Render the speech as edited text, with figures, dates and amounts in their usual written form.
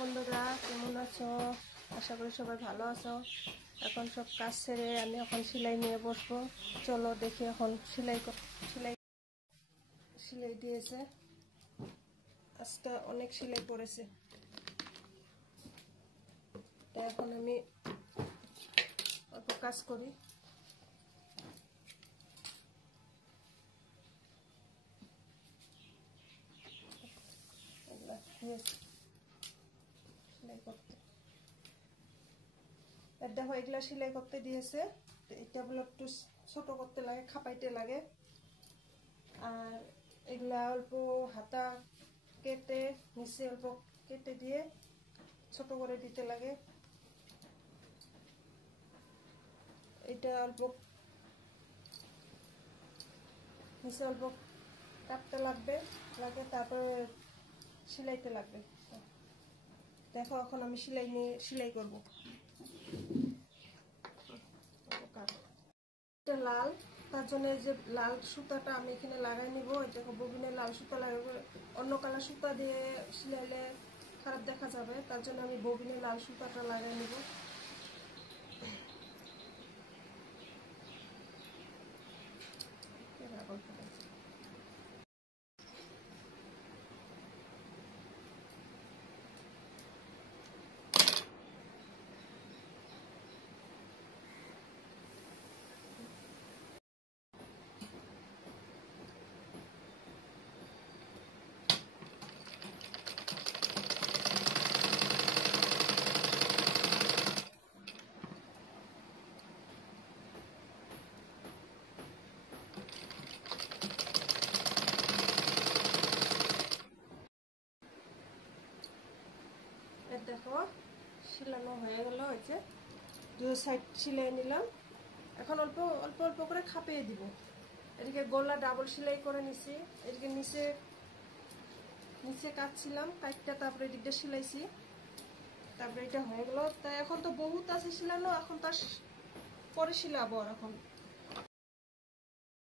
বন্ধুরা কেমন আছো? আশা করি সবাই ভালো আছো। এখন সব কাজ সেরে আমি এখন সেলাই নিয়ে বসবো। চলো দেখি এখন সেলাই দিয়েছে। আজকে অনেক সেলাই পড়েছে, এখন আমি অল্প কাজ করি। সেলাই করতে দেখো, এগুলা সেলাই করতে দিয়েছে। এটা বলে একটু ছোট করতে লাগে, খাপাইতে লাগে। আর এগুলা অল্প হাতা কেটে নিচে অল্প কেটে দিয়ে ছোট করে দিতে লাগে। এটা অল্প নিচে অল্প কাটতে লাগে, তারপরে সেলাইতে লাগবে। দেখো এখন আমি সেলাই করব। এটা লাল, তার জন্য এই যে লাল সুতাটা আমি এখানে লাগাই নিব। দেখো ববিনে লাল সুতা লাগাবো, অন্য কালার সুতা দিয়ে সেলাইলে খারাপ দেখা যাবে, তার জন্য আমি ববিনে লাল সুতাটা লাগাই নিব। দেখো সেলানো হয়ে গেল, হয়েছে। দু সাইড সেলাই নিলাম। এখন অল্প অল্প অল্প করে খাপিয়ে দিব। এদিকে গলা ডাবল সেলাই করে নিছি, এদিকে নিচে কাটছিলাম, কাটটা তারপরে এদিকটা সেলাইছি। তারপরে এটা হয়ে গেল। তাই এখন তো বহুত আছে সেলানো, এখন তার পরে সেলাবো। এখন